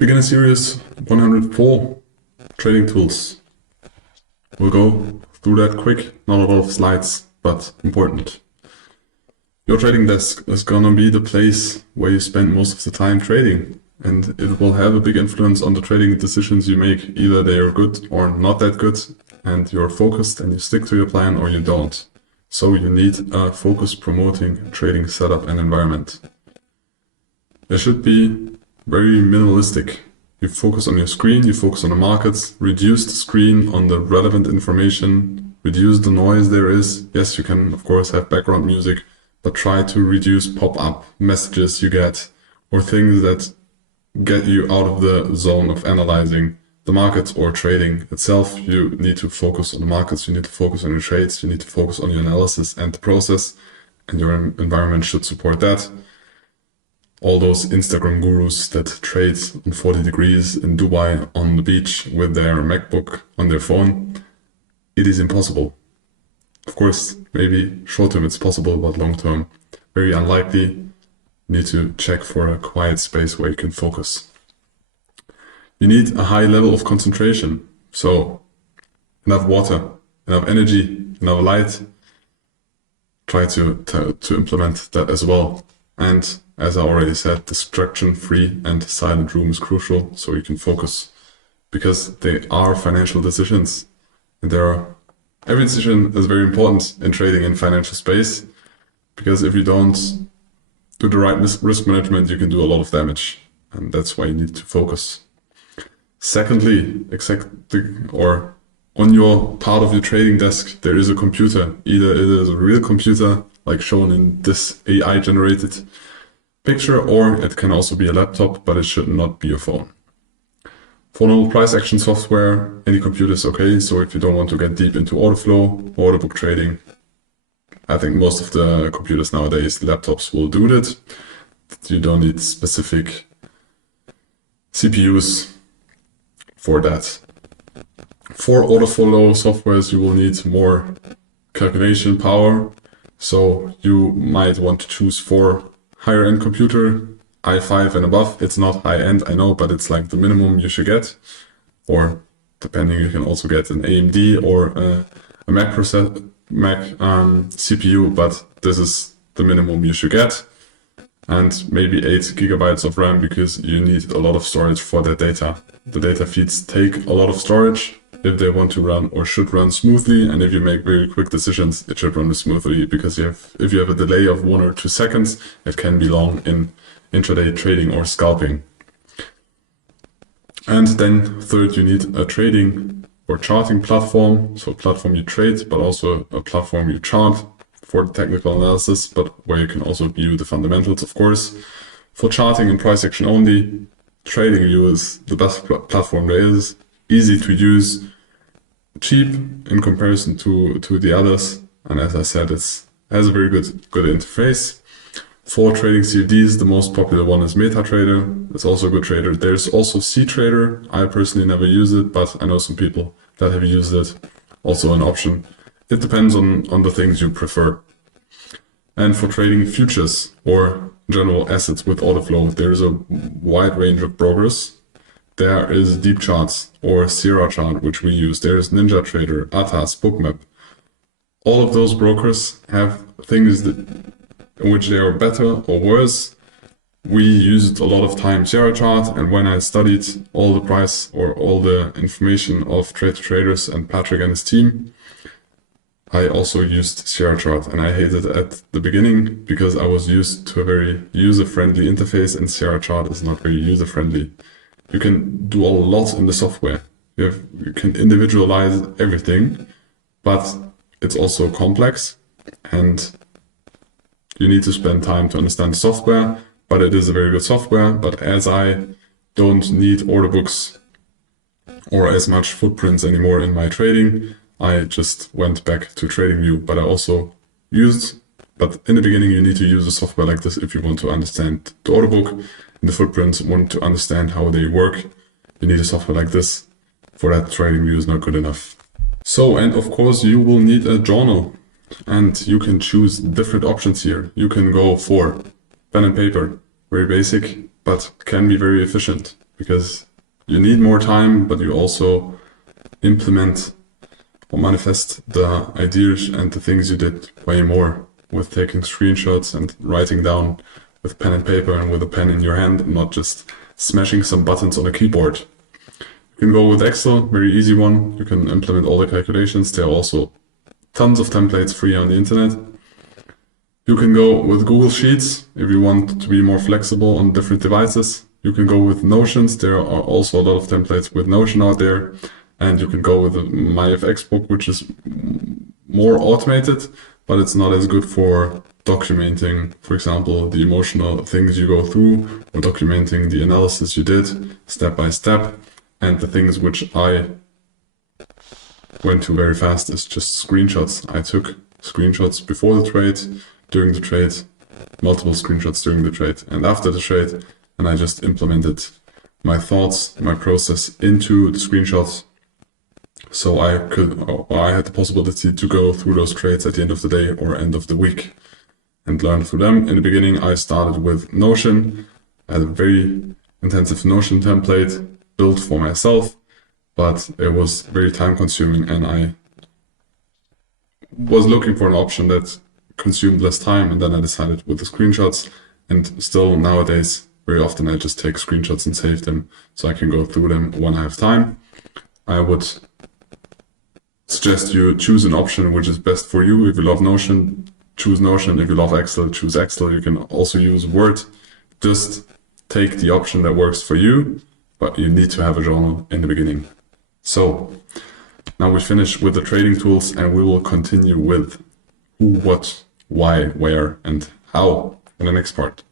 Beginner Series 104 Trading Tools. We'll go through that quick, not a lot of slides, but important. Your trading desk is gonna be the place where you spend most of the time trading, and it will have a big influence on the trading decisions you make. Either they are good or not that good, and you're focused and you stick to your plan, or you don't. So you need a focus promoting trading setup and environment. It should be very minimalistic. You focus on your screen, you focus on the markets, reduce the screen on the relevant information, reduce the noise there is. Yes, you can of course have background music, but try to reduce pop-up messages you get or things that get you out of the zone of analyzing the markets or trading itself. You need to focus on the markets, you need to focus on your trades, you need to focus on your analysis and the process, and your environment should support that. All those Instagram gurus that trade on 40 degrees in Dubai on the beach with their MacBook on their phone, it is impossible. Of course, maybe short term it's possible, but long term, very unlikely. You need to check for a quiet space where you can focus. You need a high level of concentration. So enough water, enough energy, enough light. Try to implement that as well. And as I already said, distraction-free and silent room is crucial so you can focus, because they are financial decisions. And every decision is very important in trading in financial space, because if you don't do the right risk management, you can do a lot of damage. And that's why you need to focus. Secondly, on your part of your trading desk, there is a computer. Either it is a real computer, like shown in this AI-generated picture, or it can also be a laptop, but it should not be a phone. For normal price action software, any computer is okay. So if you don't want to get deep into order flow, order book trading, I think most of the computers nowadays, laptops, will do that. You don't need specific CPUs for that. For order flow softwares, you will need more calculation power. So you might want to choose for higher end computer, i5 and above. It's not high end, I know, but it's like the minimum you should get. Or depending, you can also get an AMD or a Mac CPU, but this is the minimum you should get. And maybe 8 GB of RAM, because you need a lot of storage for that data. The data feeds take a lot of storage if they want to run or should run smoothly, and if you make very quick decisions, it should run smoothly, because if you have a delay of 1 or 2 seconds, it can be long in intraday trading or scalping. And then third, you need a trading or charting platform, so a platform you trade, but also a platform you chart for the technical analysis, but where you can also view the fundamentals, of course. For charting and price action only, TradingView is the best platform there is. Easy to use, cheap in comparison to the others, and as I said, it has a very good interface. For trading CFDs, the most popular one is MetaTrader. It's also a good trader. There's also CTrader. I personally never use it, but I know some people that have used it. Also an option. It depends on the things you prefer. And for trading futures or general assets with order flow, there is a wide range of brokers. There is Deep Charts or Sierra Chart, which we use. There is NinjaTrader, Atas, Bookmap. All of those brokers have things in which they are better or worse. We used a lot of time Sierra Chart, and when I studied all the price or all the information of Trade Traders and Patrick and his team, I also used Sierra Chart, and I hated it at the beginning because I was used to a very user-friendly interface, and Sierra Chart is not very user-friendly. You can do a lot in the software. You can individualize everything, but it's also complex, and you need to spend time to understand the software, but it is a very good software. But as I don't need order books or as much footprints anymore in my trading, I just went back to TradingView. But I also but in the beginning you need to use a software like this if you want to understand the order book and the footprints, want to understand how they work. You need a software like this. For that, TradingView is not good enough. So, and of course you will need a journal, and you can choose different options here. You can go for pen and paper, very basic, but can be very efficient. because you need more time, but you also implement or manifest the ideas and the things you did way more with taking screenshots and writing down with pen and paper and with a pen in your hand, and not just smashing some buttons on a keyboard. You can go with Excel, very easy one. You can implement all the calculations. There are also tons of templates free on the internet. You can go with Google Sheets if you want to be more flexible on different devices. You can go with Notions. There are also a lot of templates with Notion out there. And you can go with the MyFXbook, which is more automated, but it's not as good for documenting, for example, the emotional things you go through, or documenting the analysis you did step by step. And the things which I went to very fast is just screenshots. I took screenshots before the trade, during the trade, multiple screenshots during the trade, and after the trade, and I just implemented my thoughts, my process into the screenshots. So I had the possibility to go through those trades at the end of the day or end of the week and learn through them. In the beginning, I started with Notion. I had a very intensive Notion template built for myself, but it was very time consuming, and I was looking for an option that consumed less time, and then I decided with the screenshots. And still nowadays, very often I just take screenshots and save them so I can go through them when I have time. I would suggest you choose an option which is best for you. If you love Notion, choose Notion. If you love Excel, choose Excel. You can also use Word. Just take the option that works for you, but you need to have a journal in the beginning. So now we finish with the trading tools, and we will continue with who, what, why, where, and how in the next part.